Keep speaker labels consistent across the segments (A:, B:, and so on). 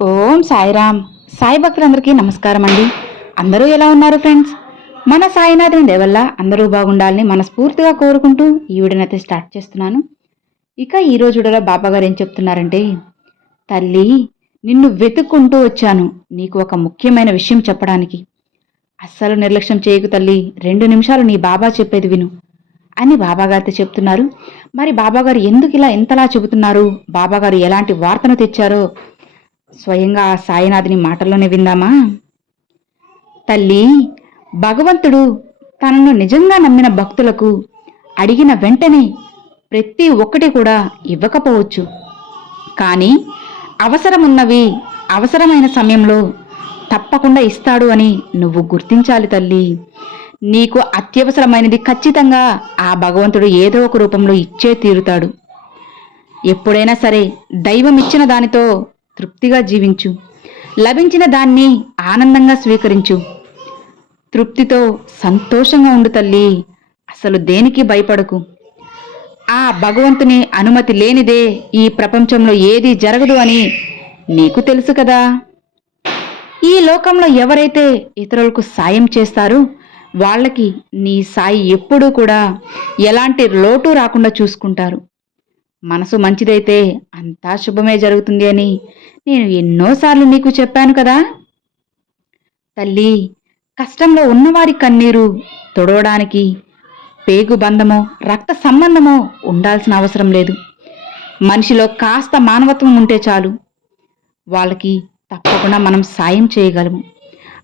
A: ఓం సాయిరామ్. సాయి భక్తులందరికీ నమస్కారం అండి. అందరూ ఎలా ఉన్నారు ఫ్రెండ్స్? మన సాయినాథుని దేవల్ల అందరూ బాగుండాలని మనస్ఫూర్తిగా కోరుకుంటూ ఈ వీడియోనైతే స్టార్ట్ చేస్తున్నాను. ఇక ఈ రోజు బాబా గారు ఏం చెప్తున్నారంటే తల్లి నిన్ను వెతుక్కుంటూ వచ్చాను. నీకు ఒక ముఖ్యమైన విషయం చెప్పడానికి. అస్సలు నిర్లక్ష్యం చేయకు తల్లి. రెండు నిమిషాలు నీ బాబా చెప్పేది విను అని బాబాగారితో చెప్తున్నారు. మరి బాబాగారు ఎందుకు ఇలా ఎంతలా చెబుతున్నారు? బాబాగారు ఎలాంటి వార్తను తెచ్చారో స్వయంగా ఆ సాయినాథుని మాటల్లోనే విందామా? తల్లి భగవంతుడు తనను నిజంగా నమ్మిన భక్తులకు అడిగిన వెంటనే ప్రతి ఒక్కటి కూడా ఇవ్వకపోవచ్చు. కానీ అవసరమున్నవి అవసరమైన సమయంలో తప్పకుండా ఇస్తాడు అని నువ్వు గుర్తించాలి తల్లి. నీకు అత్యవసరమైనది ఖచ్చితంగా ఆ భగవంతుడు ఏదో ఒక రూపంలో ఇచ్చే తీరుతాడు. ఎప్పుడైనా సరే దైవం ఇచ్చిన దానితో తృప్తిగా జీవించు. లభించిన దాన్ని ఆనందంగా స్వీకరించు. తృప్తితో సంతోషంగా ఉండు తల్లి అసలు దేనికి భయపడకు. ఆ భగవంతుని అనుమతి లేనిదే ఈ ప్రపంచంలో ఏది జరగదు అని నీకు తెలుసు కదా. ఈ లోకంలో ఎవరైతే ఇతరులకు సాయం చేస్తారో వాళ్ళకి నీ సాయి ఎప్పుడూ కూడా ఎలాంటి లోటు రాకుండా చూసుకుంటారు. మనసు మంచిదైతే అంతా శుభమే జరుగుతుంది అని నేను ఎన్నోసార్లు నీకు చెప్పాను కదా. తల్లి కష్టంలో ఉన్నవారి కన్నీరు తొడవడానికి పేగు బంధమో రక్త సంబంధమో ఉండాల్సిన అవసరం లేదు. మనిషిలో కాస్త మానవత్వం ఉంటే చాలు. వాళ్ళకి తప్పకుండా మనం సాయం చేయగలము.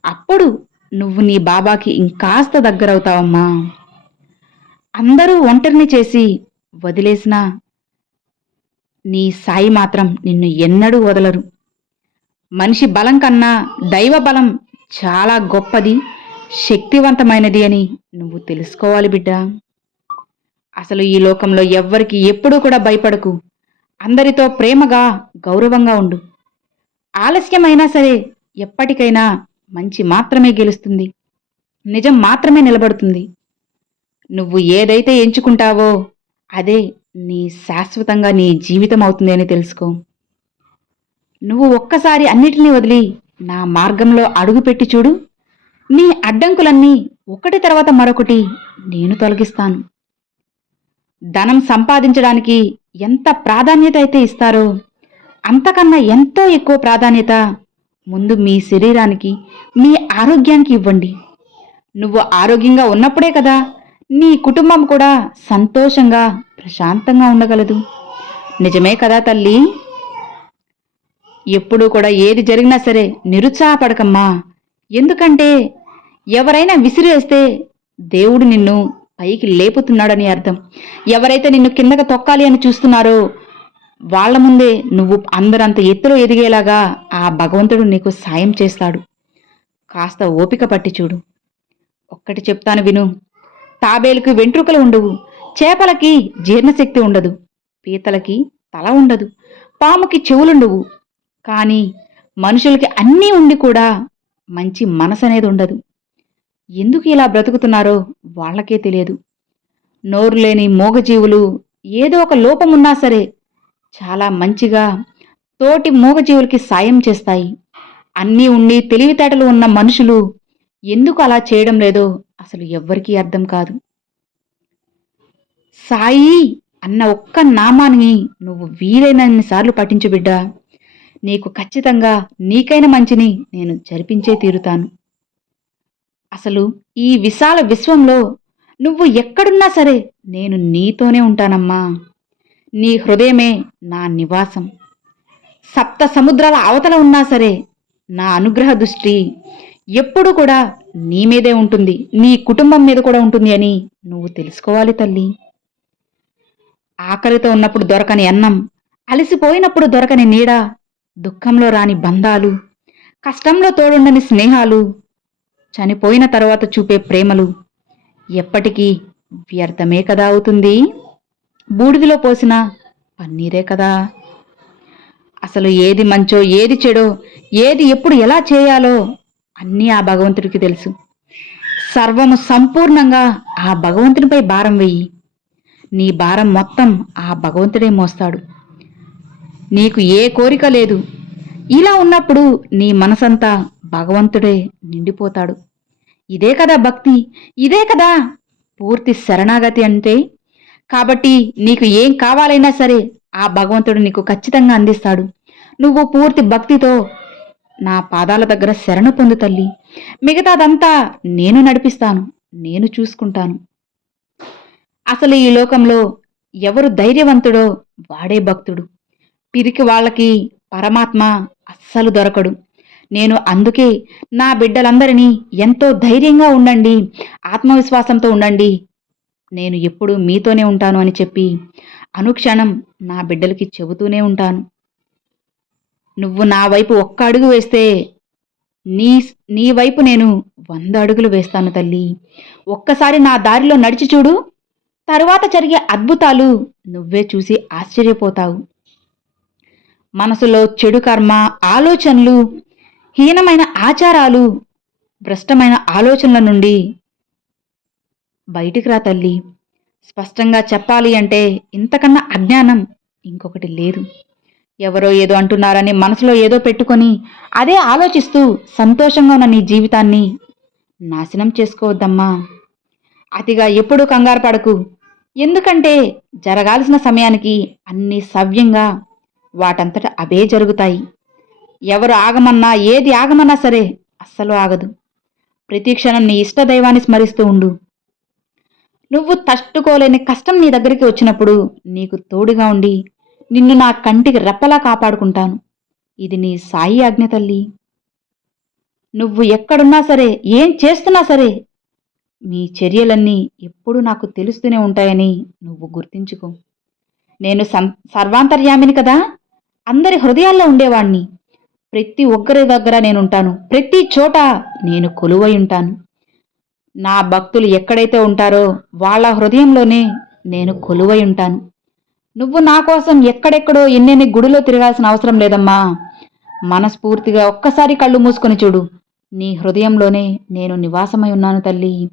A: అప్పుడు నువ్వు నీ బాబాకి ఇంకాస్త దగ్గరవుతావమ్మా. అందరూ ఒంటరిని చేసి వదిలేసినా నీ సాయి మాత్రం నిన్ను ఎన్నడూ వదలరు. మనిషి బలం కన్నా దైవ బలం చాలా గొప్పది శక్తివంతమైనది అని నువ్వు తెలుసుకోవాలి బిడ్డ. అసలు ఈ లోకంలో ఎవ్వరికి ఎప్పుడూ కూడా భయపడకు. అందరితో ప్రేమగా గౌరవంగా ఉండు. ఆలస్యమైనా సరే ఎప్పటికైనా మంచి మాత్రమే గెలుస్తుంది. నిజం మాత్రమే నిలబడుతుంది. నువ్వు ఏదైతే ఎంచుకుంటావో అదే నీ శాశ్వతంగా నీ జీవితం అవుతుంది అని తెలుసుకో. నువ్వు ఒక్కసారి అన్నిటినీ వదిలి నా మార్గంలో అడుగుపెట్టి చూడు. నీ అడ్డంకులన్నీ ఒకటి తర్వాత మరొకటి నేను తొలగిస్తాను. ధనం సంపాదించడానికి ఎంత ప్రాధాన్యత అయితే ఇస్తారో అంతకన్నా ఎంతో ఎక్కువ ప్రాధాన్యత ముందు మీ శరీరానికి మీ ఆరోగ్యానికి ఇవ్వండి. నువ్వు ఆరోగ్యంగా ఉన్నప్పుడే కదా నీ కుటుంబం కూడా సంతోషంగా ప్రశాంతంగా ఉండగలదు. నిజమే కదా తల్లి? ఎప్పుడూ కూడా ఏది జరిగినా సరే నిరుత్సాహపడకమ్మా. ఎందుకంటే ఎవరైనా విసిరేస్తే దేవుడు నిన్ను పైకి లేపుతున్నాడని అర్థం. ఎవరైతే నిన్ను కిందకు తొక్కాలి అని చూస్తున్నారో వాళ్ళ ముందే నువ్వు అందరంత ఎత్తులో ఎదిగేలాగా ఆ భగవంతుడు నీకు సాయం చేస్తాడు. కాస్త ఓపిక పట్టి చూడు. ఒక్కటి చెప్తాను విను. తాబేలుకి వెంట్రుకలు ఉండవు. చేపలకి జీర్ణశక్తి ఉండదు. పీతలకి తల ఉండదు. పాముకి చెవులుండవు. కానీ మనుషులకి అన్నీ ఉండి కూడా మంచి మనసు అనేది ఉండదు. ఎందుకు ఇలా బ్రతుకుతున్నారో వాళ్ళకే తెలియదు. నోరు లేని మూగజీవులు ఏదో ఒక లోపమున్నా సరే చాలా మంచిగా తోటి మూగజీవులకి సాయం చేస్తాయి. అన్నీ ఉండి తెలివితేటలు ఉన్న మనుషులు ఎందుకు అలా చేయడం లేదో అసలు ఎవ్వరికీ అర్థం కాదు. సాయి అన్న ఒక్క నామాన్ని నువ్వు వీలైనన్ని సార్లు పఠించు బిడ్డా. నీకు ఖచ్చితంగా నీకైన మంచిని నేను జరిపించే తీరుతాను. అసలు ఈ విశాల విశ్వంలో నువ్వు ఎక్కడున్నా సరే నేను నీతోనే ఉంటానమ్మా. నీ హృదయమే నా నివాసం. సప్త సముద్రాల అవతల ఉన్నా సరే నా అనుగ్రహ దృష్టి ఎప్పుడు కూడా నీ మీదే ఉంటుంది నీ కుటుంబం మీద కూడా ఉంటుంది అని నువ్వు తెలుసుకోవాలి తల్లి. ఆకలితో ఉన్నప్పుడు దొరకని అన్నం అలసిపోయినప్పుడు దొరకని నీడ దుఃఖంలో రాని బంధాలు కష్టంలో తోడుండని స్నేహాలు చనిపోయిన తర్వాత చూపే ప్రేమలు ఎప్పటికీ వ్యర్థమే కదా అవుతుంది. బూడిదిలో పోసిన పన్నీరే కదా. అసలు ఏది మంచో ఏది చెడో ఏది ఎప్పుడు ఎలా చేయాలో అన్నీ ఆ భగవంతుడికి తెలుసు. సర్వము సంపూర్ణంగా ఆ భగవంతునిపై భారం వెయ్యి నీ భారం మొత్తం ఆ భగవంతుడే మోస్తాడు. నీకు ఏ కోరిక లేదు. ఇలా ఉన్నప్పుడు నీ మనసంతా భగవంతుడే నిండిపోతాడు. ఇదే కదా భక్తి ఇదే కదా పూర్తి శరణాగతి అంటే. కాబట్టి నీకు ఏం కావాలైనా సరే ఆ భగవంతుడు నీకు ఖచ్చితంగా అందిస్తాడు. నువ్వు పూర్తి భక్తితో నా పాదాల దగ్గర శరణు పొందు తల్లి. మిగతాదంతా నేను నడిపిస్తాను నేను చూసుకుంటాను. అసలు ఈ లోకంలో ఎవరు ధైర్యవంతుడో వాడే భక్తుడు. పిరికి వాళ్ళకి పరమాత్మ అస్సలు దొరకడు. నేను అందుకే నా బిడ్డలందరినీ ఎంతో ధైర్యంగా ఉండండి ఆత్మవిశ్వాసంతో ఉండండి. నేను ఎప్పుడూ మీతోనే ఉంటాను అని చెప్పి అనుక్షణం నా బిడ్డలకి చెబుతూనే ఉంటాను. నువ్వు నా వైపు ఒక్క అడుగు వేస్తే నీ నీ వైపు నేను వంద అడుగులు వేస్తాను తల్లి. ఒక్కసారి నా దారిలో నడిచి చూడు. తరువాత జరిగే అద్భుతాలు నువ్వే చూసి ఆశ్చర్యపోతావు. మనసులో చెడు కర్మ ఆలోచనలు హీనమైన ఆచారాలు భ్రష్టమైన ఆలోచనల నుండి బయటికి రా తల్లి. స్పష్టంగా చెప్పాలి అంటే ఇంతకన్నా అజ్ఞానం ఇంకొకటి లేదు. ఎవరో ఏదో అంటున్నారని మనసులో ఏదో పెట్టుకొని అదే ఆలోచిస్తూ సంతోషంగా ఉన్న నీ జీవితాన్ని నాశనం చేసుకోవద్దమ్మా. అతిగా ఎప్పుడూ కంగారు పడకు. ఎందుకంటే జరగాల్సిన సమయానికి అన్ని సవ్యంగా వాటంతట అవే జరుగుతాయి. ఎవరు ఆగమన్నా ఏది ఆగమన్నా సరే అస్సలు ఆగదు. ప్రతి క్షణం నీ ఇష్టదైవాన్ని స్మరిస్తూ ఉండు. నువ్వు తట్టుకోలేని కష్టం నీ దగ్గరికి వచ్చినప్పుడు నీకు తోడుగా ఉండి నిన్ను నా కంటికి రెప్పలా కాపాడుకుంటాను. ఇది నీ సాయి ఆజ్ఞ తల్లి. నువ్వు ఎక్కడున్నా సరే ఏం చేస్తున్నా సరే మీ చర్యలన్నీ ఎప్పుడూ నాకు తెలుస్తూనే ఉంటాయని నువ్వు గుర్తించుకో. నేను సం సర్వాంతర్యామిని కదా? అందరి హృదయాల్లో ఉండేవాణ్ణి. ప్రతి ఒక్కరి దగ్గర నేనుంటాను. ప్రతి చోట నేను కొలువై ఉంటాను. నా భక్తులు ఎక్కడైతే ఉంటారో వాళ్ళ హృదయంలోనే నేను కొలువై ఉంటాను. నువ్వు నా కోసం ఎక్కడెక్కడో ఎన్నెన్ని గుడిలో తిరగాల్సిన అవసరం లేదమ్మా. మనస్ఫూర్తిగా ఒక్కసారి కళ్ళు మూసుకొని చూడు. నీ హృదయంలోనే నేను నివాసమై ఉన్నాను తల్లి.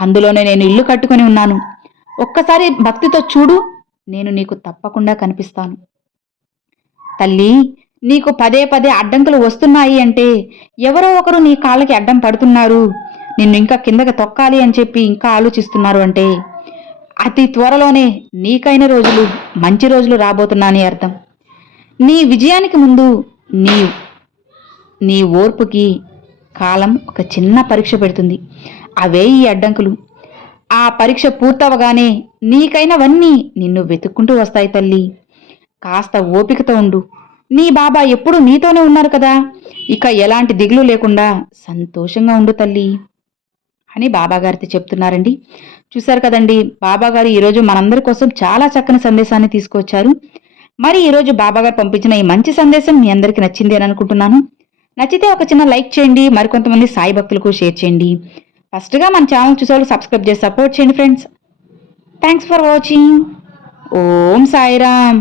A: అందులోనే నేను ఇల్లు కట్టుకొని ఉన్నాను. ఒక్కసారి భక్తితో చూడు నేను నీకు తప్పకుండా కనిపిస్తాను. తల్లి నీకు పదే పదే అడ్డంకులు వస్తున్నాయి అంటే ఎవరో ఒకరు నీ కాళ్ళకి అడ్డం పడుతున్నారు. నిన్ను ఇంకా కిందకి తొక్కాలి అని చెప్పి ఇంకా ఆలోచిస్తున్నారు అంటే అతి త్వరలోనే నీకైన రోజులు మంచి రోజులు రాబోతున్నాని అర్థం. నీ విజయానికి ముందు నీ నీ ఓర్పుకి కాలం ఒక చిన్న పరీక్ష పెడుతుంది. అవే ఈ అడ్డంకులు. ఆ పరీక్ష పూర్తవగానే నీకైనవన్నీ నిన్ను వెతుక్కుంటూ వస్తాయి తల్లి. కాస్త ఓపికతో ఉండు. నీ బాబా ఎప్పుడూ నీతోనే ఉన్నారు కదా. ఇక ఎలాంటి దిగులు లేకుండా సంతోషంగా ఉండు తల్లి అని బాబాగారితో చెప్తున్నారండి. చూశారు కదండి బాబాగారు ఈరోజు మనందరి కోసం చాలా చక్కని సందేశాన్ని తీసుకొచ్చారు. మరి ఈరోజు బాబాగారు పంపించిన ఈ మంచి సందేశం మీ అందరికీ నచ్చింది అని అనుకుంటున్నాను. నచ్చితే ఒక చిన్న లైక్ చేయండి మరికొంతమంది సాయి భక్తులకు షేర్ చేయండి. ఫస్ట్గా మన ఛానల్ చూసేవాళ్ళు సబ్స్క్రైబ్ చేసి సపోర్ట్ చేయండి friends. Thanks for watching. Om Sairam.